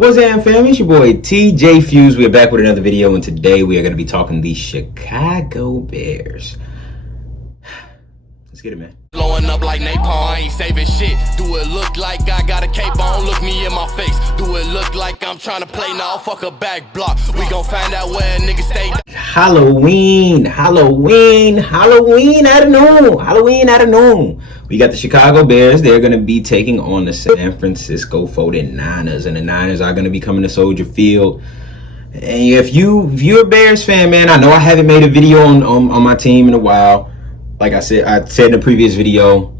What's up, fam? It's your boy TJ Fuse. We are back with another video, and today we are going to be talking the Chicago Bears. Let's get it, man. Blowing up like napalm, I ain't saving shit. Do it look like I got a cape on? Look me in my face. Do it look like I'm trying to play now? Fuck a back block. We gon' find out where niggas stay. Halloween out of noon. We got the Chicago Bears. They're going to be taking on the San Francisco 49ers, and the Niners are going to be coming to Soldier Field. And if you're a Bears fan, man, I know I haven't made a video on my team in a while. Like I said in the previous video,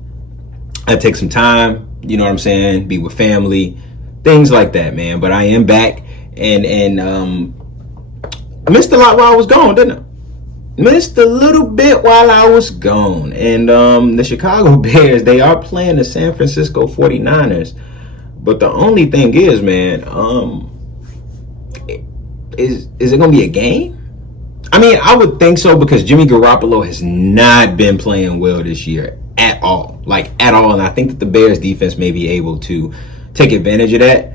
I take some time, you know what I'm saying, be with family, things like that, man. But I am back, and I missed a lot while I was gone, didn't I? Missed a little bit while I was gone. And the Chicago Bears, they are playing the San Francisco 49ers. But the only thing is, man, is it going to be a game? I mean, I would think so, because Jimmy Garoppolo has not been playing well this year at all. Like, at all. And I think that the Bears defense may be able to take advantage of that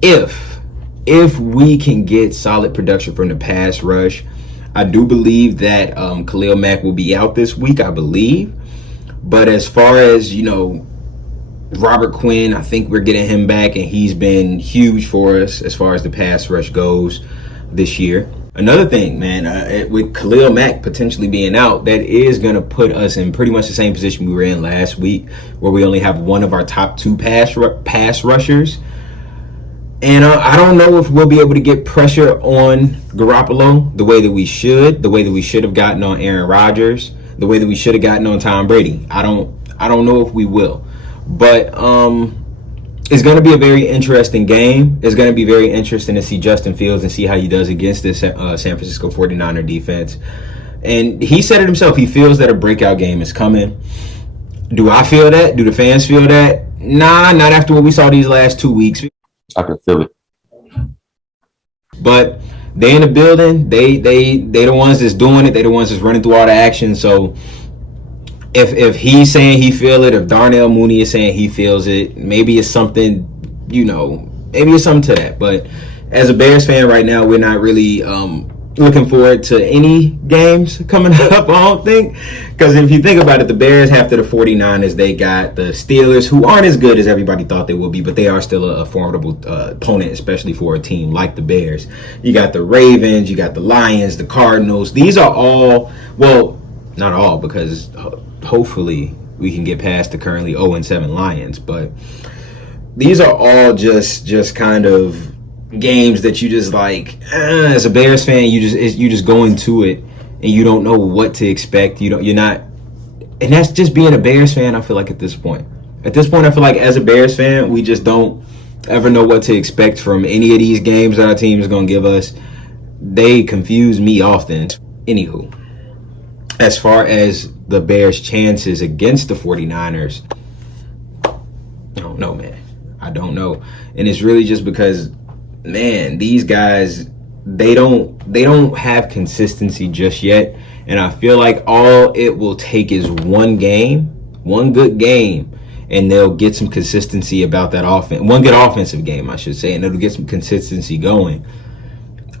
if we can get solid production from the pass rush. I do believe that Khalil Mack will be out this week, I believe. But as far as, Robert Quinn, I think we're getting him back, and he's been huge for us as far as the pass rush goes this year. Another thing, man, with Khalil Mack potentially being out, that is going to put us in pretty much the same position we were in last week, where we only have one of our top two pass rushers. And I don't know if we'll be able to get pressure on Garoppolo the way that we should have gotten on Aaron Rodgers, the way that we should have gotten on Tom Brady. I don't know if we will. But it's going to be a very interesting game. It's going to be very interesting to see Justin Fields and see how he does against this San Francisco 49er defense. And he said it himself. He feels that a breakout game is coming. Do I feel that? Do the fans feel that? Nah, not after what we saw these last 2 weeks. I can feel it. But they in the building. They the ones that's doing it. They the ones that's running through all the action. So if he's saying he feel it, if Darnell Mooney is saying he feels it, maybe it's something, maybe it's something to that. But as a Bears fan right now, we're not really looking forward to any games coming up, I don't think. Because if you think about it, the Bears, after the 49ers, they got the Steelers, who aren't as good as everybody thought they would be, but they are still a formidable opponent, especially for a team like the Bears. You got the Ravens, you got the Lions, the Cardinals. These are all, well, not all, because hopefully we can get past the currently 0-7 Lions. But these are all just kind of games that you just like, as a Bears fan, you just go into it and you don't know what to expect. You're not, and that's just being a Bears fan. I feel like at this point, I feel like as a Bears fan, we just don't ever know what to expect from any of these games that our team is going to give us. They confuse me often. Anywho, as far as the Bears' chances against the 49ers, I don't know, man. I don't know. And it's really just because, man, these guys, they don't have consistency just yet. And I feel like all it will take is one good game, and they'll get some consistency about that offense. One good offensive game, I should say, and it'll get some consistency going.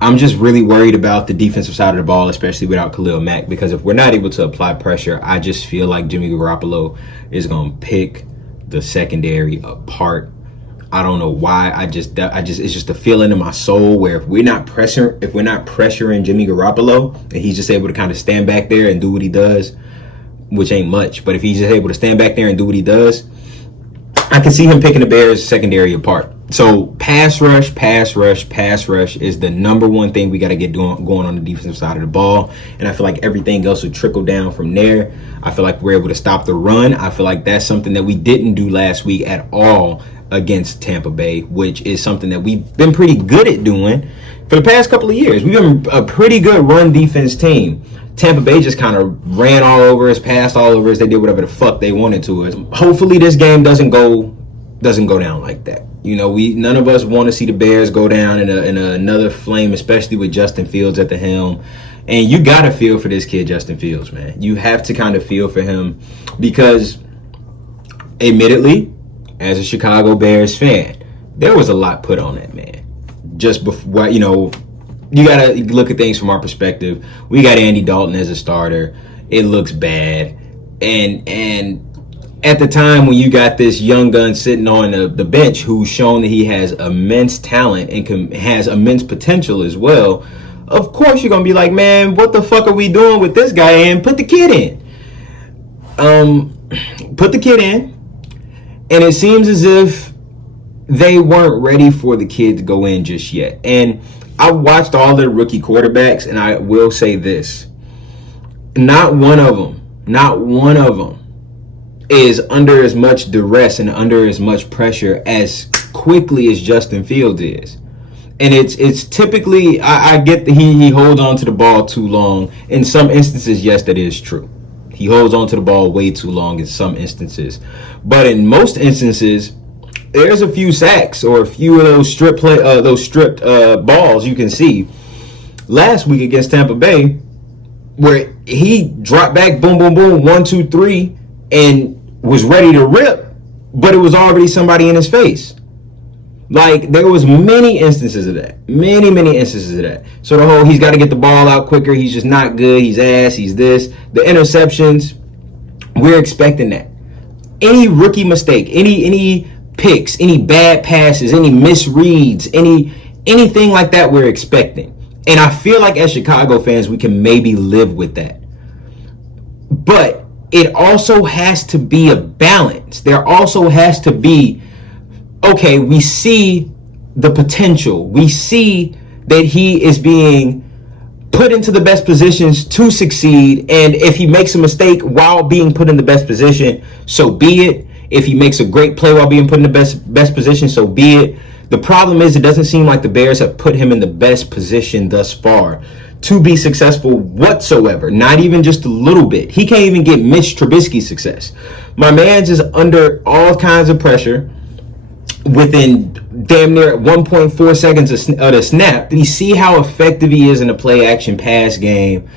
I'm just really worried about the defensive side of the ball, especially without Khalil Mack, because if we're not able to apply pressure, I just feel like Jimmy Garoppolo is going to pick the secondary apart. I don't know why. It's just a feeling in my soul where if we're not pressuring Jimmy Garoppolo, and he's just able to kind of stand back there and do what he does, which ain't much, but if he's just able to stand back there and do what he does, I can see him picking the Bears secondary apart. So pass rush is the number one thing we got to get going on the defensive side of the ball. And I feel like everything else will trickle down from there. I feel like we're able to stop the run. I feel like that's something that we didn't do last week at all against Tampa Bay, which is something that we've been pretty good at doing for the past couple of years. We've been a pretty good run defense team. Tampa Bay just kind of ran all over us, passed all over us. They did whatever the fuck they wanted to us. Hopefully this game doesn't go down like that. None of us want to see the Bears go down in another flame, especially with Justin Fields at the helm. And you got to feel for this kid, Justin Fields, man. You have to kind of feel for him because, admittedly, as a Chicago Bears fan, there was a lot put on that man. just before, you know, you got to look at things from our perspective. We got Andy Dalton as a starter. It looks bad. And at the time when you got this young gun sitting on the bench who's shown that he has immense talent and has immense potential as well, of course you're going to be like, man, what the fuck are we doing with this guy? And put the kid in. Put the kid in. And it seems as if they weren't ready for the kid to go in just yet. And I watched all the rookie quarterbacks, and I will say this. Not one of them is under as much duress and under as much pressure as quickly as Justin Fields is. And it's typically, I get that he holds on to the ball too long. In some instances, yes, that is true. He holds on to the ball way too long in some instances. But in most instances, there's a few sacks or a few of those stripped balls you can see. Last week against Tampa Bay, where he dropped back, boom, boom, boom, 1, 2, 3, and was ready to rip, but it was already somebody in his face. Like, there was many instances of that. Many instances of that. So the whole, he's got to get the ball out quicker. He's just not good. He's ass. He's this. The interceptions, we're expecting that. Any rookie mistake, any picks, any bad passes, any misreads, anything like that, we're expecting. And I feel like as Chicago fans, we can maybe live with that. But it also has to be a balance. There also has to be, okay, we see the potential. We see that he is being put into the best positions to succeed. And if he makes a mistake while being put in the best position, so be it. If he makes a great play while being put in the best position, so be it. The problem is, it doesn't seem like the Bears have put him in the best position thus far to be successful whatsoever. Not even just a little bit. He can't even get Mitch Trubisky's success. My man's is under all kinds of pressure within damn near 1.4 seconds of the snap. Did you see how effective he is in a play-action pass game?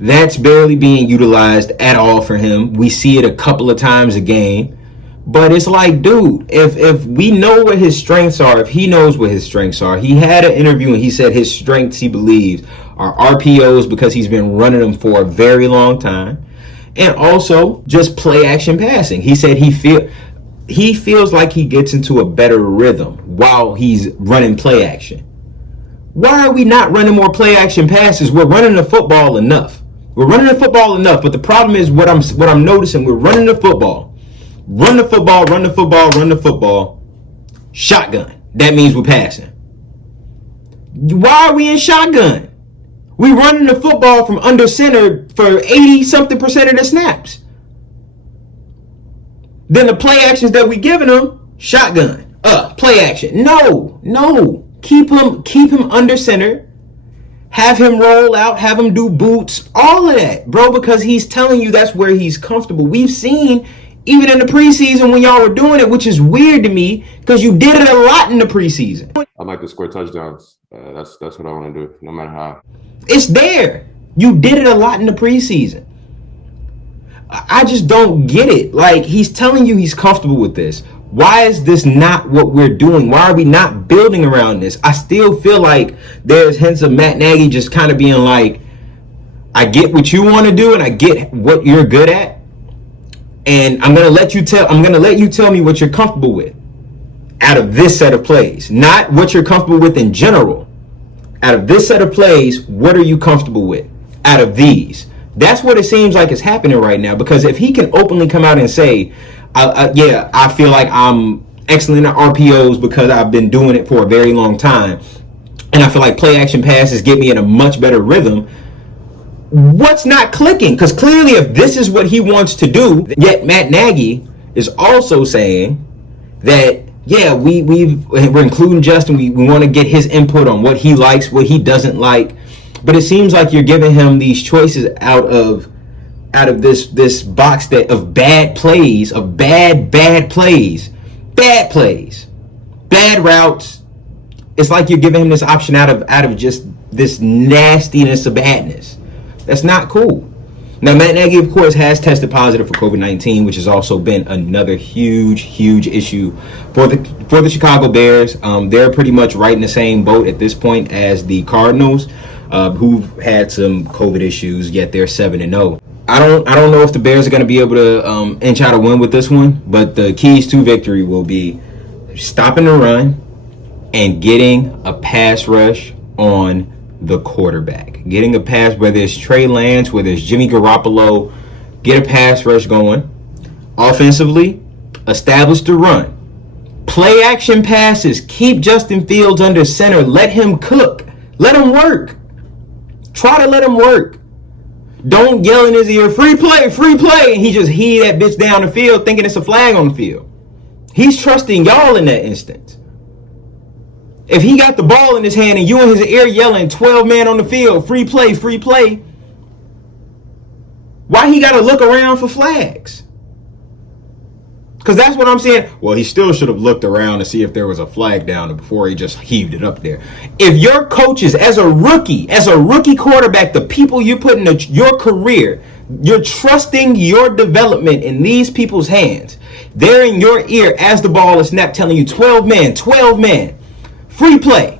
That's barely being utilized at all for him. We see it a couple of times a game. But it's like, dude, if we know what his strengths are, if he knows what his strengths are, he had an interview and he said his strengths, he believes, are RPOs because he's been running them for a very long time. And also just play action passing. He said he feels like he gets into a better rhythm while he's running play action. Why are we not running more play action passes? We're running the football enough. But the problem is what I'm noticing, we're running the football. Run the football. Shotgun. That means we're passing. Why are we in shotgun? We running the football from under center for 80-something% of the snaps. Then the play actions that we giving them, shotgun. Play action. No. Keep him under center. Have him roll out, have him do boots, all of that, bro, because he's telling you that's where he's comfortable. We've seen even in the preseason when y'all were doing it, which is weird to me because you did it a lot in the preseason. I like to score touchdowns. That's what I want to do, no matter how. It's there. You did it a lot in the preseason. I just don't get it. Like, he's telling you he's comfortable with this. Why is this not what we're doing? Why are we not building around this? I still feel like there's hints of Matt Nagy just kind of being like, I get what you want to do and I get what you're good at. And I'm gonna let you tell me what you're comfortable with out of this set of plays. Not what you're comfortable with in general. Out of this set of plays, what are you comfortable with out of these? That's what it seems like is happening right now. Because if he can openly come out and say, I feel like I'm excellent at RPOs because I've been doing it for a very long time, and I feel like play action passes get me in a much better rhythm. What's not clicking? Because clearly if this is what he wants to do, yet Matt Nagy is also saying that, yeah, we're including Justin. We want to get his input on what he likes, what he doesn't like. But it seems like you're giving him these choices out of this box that of bad plays, of bad plays, bad routes. It's like you're giving him this option out of just this nastiness of badness. That's not cool. Now, Matt Nagy, of course, has tested positive for COVID-19, which has also been another huge issue for the Chicago Bears. They're pretty much right in the same boat at this point as the Cardinals, who've had some COVID issues, yet they're 7-0. I don't know if the Bears are going to be able to inch out a win with this one, but the keys to victory will be stopping the run and getting a pass rush on the quarterback. Getting a pass, whether it's Trey Lance, whether it's Jimmy Garoppolo, get a pass rush going. Offensively, establish the run. Play action passes. Keep Justin Fields under center. Let him cook. Let him work. Try to let him work. Don't yell in his ear, free play, and he just heave that bitch down the field thinking it's a flag on the field. He's trusting y'all in that instance. If he got the ball in his hand and you in his ear yelling 12 man on the field, free play, why he got to look around for flags? Because that's what I'm saying. Well, he still should have looked around to see if there was a flag down before he just heaved it up there. If your coaches, as a rookie quarterback, the people you put in your career, you're trusting your development in these people's hands. They're in your ear as the ball is snapped telling you 12 man. Free play,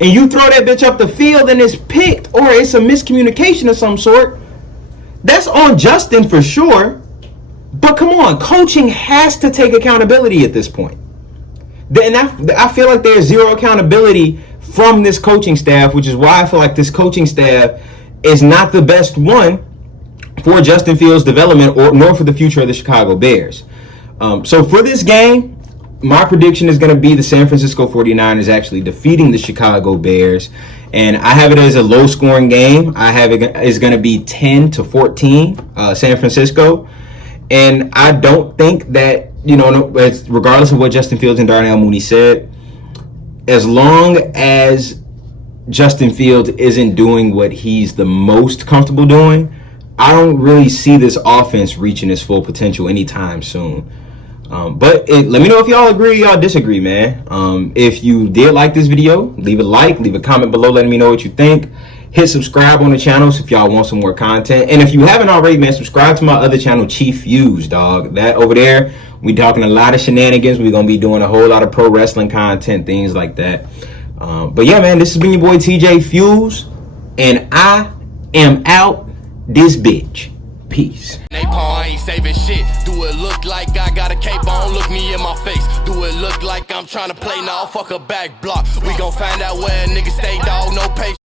and you throw that bitch up the field and it's picked, or it's a miscommunication of some sort. That's on Justin for sure. But come on, coaching has to take accountability at this point. Then I feel like there's zero accountability from this coaching staff, which is why I feel like this coaching staff is not the best one for Justin Fields' development nor for the future of the Chicago Bears. So for this game, my prediction is going to be the San Francisco 49ers actually defeating the Chicago Bears. And I have it as a low-scoring game. I have it is going to be 10-14, San Francisco. And I don't think that, regardless of what Justin Fields and Darnell Mooney said, as long as Justin Fields isn't doing what he's the most comfortable doing, I don't really see this offense reaching its full potential anytime soon. But let me know if y'all agree or y'all disagree, man. If you did like this video, leave a like, leave a comment below letting me know what you think. Hit subscribe on the channels if y'all want some more content. And if you haven't already, man, subscribe to my other channel, Chief Fuse, dog. That over there, we talking a lot of shenanigans. We're going to be doing a whole lot of pro wrestling content, things like that. But yeah, man, this has been your boy TJ Fuse, and I am out this bitch. Peace. I ain't saving shit. Do it look like I got a cape on? Look me in my face. Do it look like I'm trying to play? Now fuck a back block. We gon' find out where niggas stay, dog. No patience.